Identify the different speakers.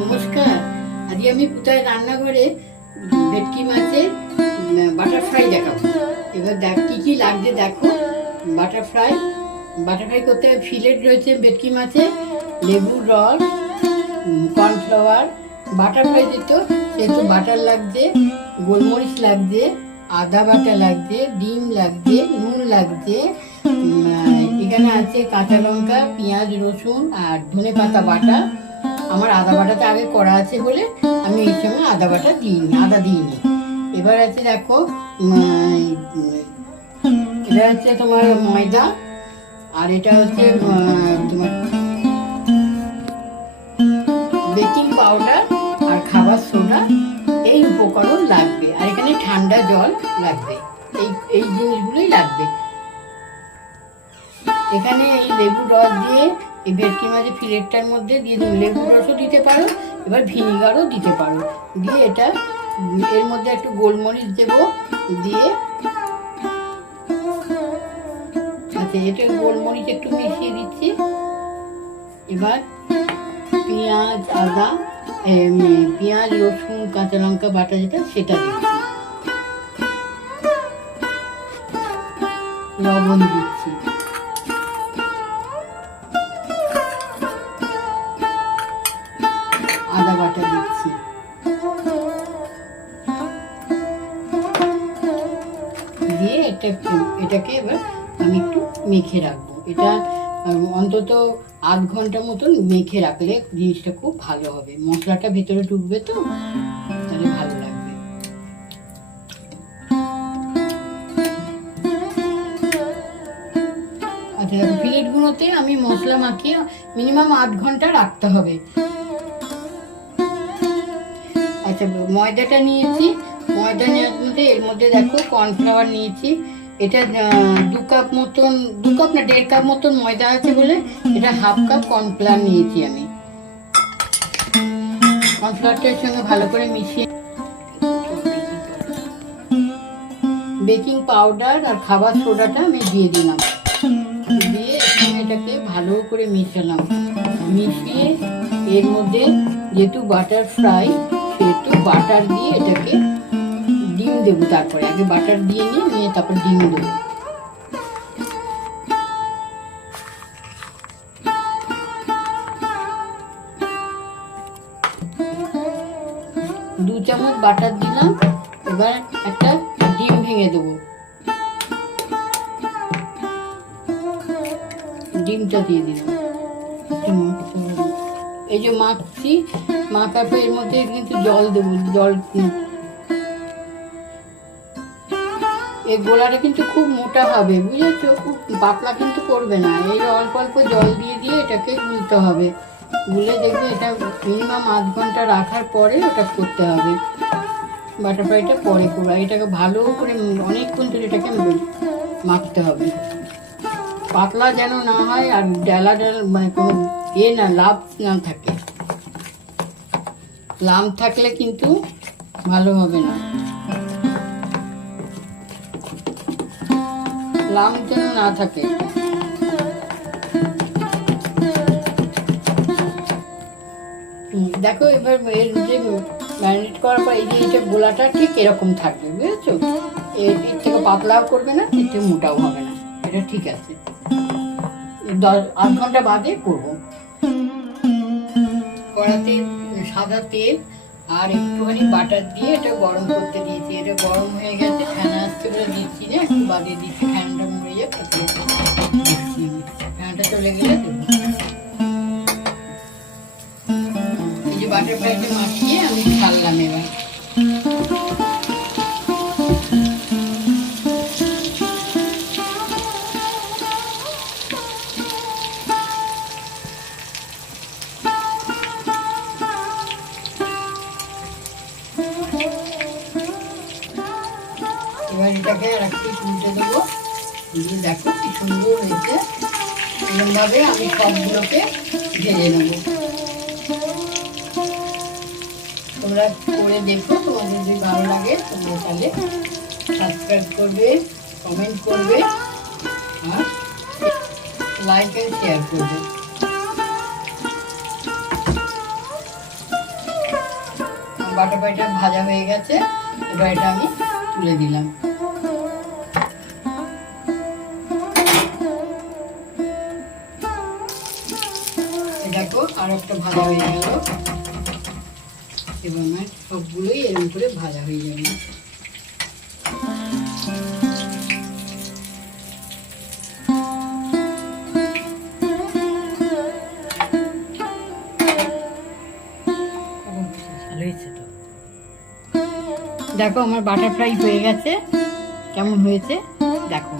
Speaker 1: নমস্কার। আজকে আমি কোথায় রান্নাঘরে ভেটকি মাছের বাটারফ্রাই দেখাবো। এবার দেখ, কী কী লাগছে দেখো। বাটারফ্রাই বাটারফ্রাই করতে ফিলেট রয়েছে ভেটকি মাছে লেবুর রস কর্নফ্লাওয়ার বাটারফ্রাই দিত, সেহেতু বাটার লাগছে, গোলমরিচ লাগছে, আদা বাটা লাগছে, ডিম লাগছে, নুন লাগছে এখানে আছে কাঁচা লঙ্কা, পেঁয়াজ, রসুন আর ধনে পাতা বাটা। আমার আদা বাটাটা আগে করা আছে বলে আমি এই সময় আদা বাটা দিইনি, আদা দিইনি। এবার আছে দেখো এটা হচ্ছে তোমার ময়দা, আর এটা হচ্ছে তোমার বেকিং পাউডার আর খাবার সোডা, এই উপকরণ লাগবে। আর এখানে ঠান্ডা জল লাগবে, এই এই জিনিসগুলোই লাগবে। এখানে এই লেবু রস দিয়ে এই ভেটকি মাছের ফিলেটটার মধ্যে দিয়ে দিন লেবু রসও দিতে পারো, এবার ভিনিগারও দিতে পারো। দিয়ে এটা, এর মধ্যে একটু গোলমরিচ দেবো, দিয়ে আচ্ছা এটা গোলমরিচ একটু মিশিয়ে দিচ্ছি। এবার পেঁয়াজ, আদা পেঁয়াজ, রসুন, কাঁচা লঙ্কা, বাটা যেটা, সেটা দিচ্ছি। লবণ দিচ্ছি। দিয়ে এটা এটাকে এবার আমি একটু মেখে রাখব। এটা অন্তত আধ ঘণ্টা মতন মেখে রাখলে জিনিসটা খুব ভালো হবে। মশলাটা ভেতরে ঢুকবে তো, তাহলে ভালো লাগবে। আচ্ছা প্লেটগুলোতে আমি মশলা মাখিয়ে মিনিমাম আধ ঘণ্টা রাখতে হবে। আচ্ছা ময়দাটা নিয়েছি। ময়দা নেওয়ার মধ্যে এর মধ্যে দেখো কর্নফ্লাওয়ার নিয়েছি। এটা দু কাপ মতন, দু কাপ না, দেড় কাপ মতন ময়দা আছে বলে এটা হাফ কাপ কর্নফ্লাওয়ার নিয়েছি আমি। কর্নফ্লাওয়ারটার সঙ্গে ভালো করে মিশিয়ে বেকিং পাউডার আর খাবার সোডাটা আমি দিয়ে দিলাম। দিয়ে এটাকে ভালো করে মিশালাম। মিশিয়ে এর মধ্যে যেহেতু বাটার ফ্রাই, সেহেতু বাটার দিয়ে এটাকে ডিম দেবো তারপরে। আগে বাটার দিয়ে নিয়ে নিয়ে তারপর ডিম দেবো। দু চামচ বাটার দিলাম, এবার একটা ডিম ভেঙে দেবো। ডিমটা দিয়ে দিলাম। এই যে মাখছি, মাখার পর এর মধ্যে কিন্তু জল দেবো, জল এই গোলাটা কিন্তু খুব মোটা হবে, বুঝেছ? খুব পাতলা কিন্তু করবে না। এই অল্প অল্প জল দিয়ে দিয়ে এটাকে গুলতে হবে। গুলে দেখবে এটা মিনিমাম আধ ঘণ্টা রাখার পরে ওটা করতে হবে। বাটারফ্রাইটা পরে করব। এটাকে ভালো করে অনেকক্ষণ ধরে এটাকে মাখতে হবে। পাতলা যেন না হয় আর ডেলা ডেলা মানে কোনো এ না, লাভ না থাকে। লাম থাকলে কিন্তু ভালো হবে না। লাম যেন না থাকে। দেখো এবার এর যে ম্যারিনেট করার পর এই যে এটা গোলাটা ঠিক এরকম থাকবে, বুঝেছ? এর থেকে পাতলাও করবে না, এর থেকে মোটাও হবে না। এটা ঠিক আছে। দশ, আধ ঘণ্টা বাদে করব। কড়াতে সাদা তেল আর একটুখানি বাটার দিয়ে এটা গরম করতে দিয়েছি। এটা গরম হয়ে গেছে। করে দিচ্ছি না একটু বাদে দিচ্ছি, ফ্যানটা মরে যাবে ফ্যানটা চলে গেলে এই যে বাটার ফ্রাইটা মাখিয়ে আমি ছাড়লাম এবার। এটাকে আর একটু তুলতে দেবো। দিয়ে দেখো কি সুন্দর হয়েছে। এরকমভাবে আমি সবগুলোকে ভেজে নেব। তোমরা করে দেখো, তোমাদের যদি ভালো লাগে, তোমরা তাহলে সাবস্ক্রাইব করবে কমেন্ট করবে, আর লাইক এন্ড শেয়ার করবে। বাটারফ্রাইটা ভাজা হয়ে গেছে, এবার এটা আমি তুলে দিলাম। আর একটা ভাজা হয়ে গেল। এবার আমার সবগুলোই এরকম করে ভাজা হয়ে যাবে। দেখো আমার বাটারফ্রাই হয়ে গেছে। কেমন হয়েছে? দেখো।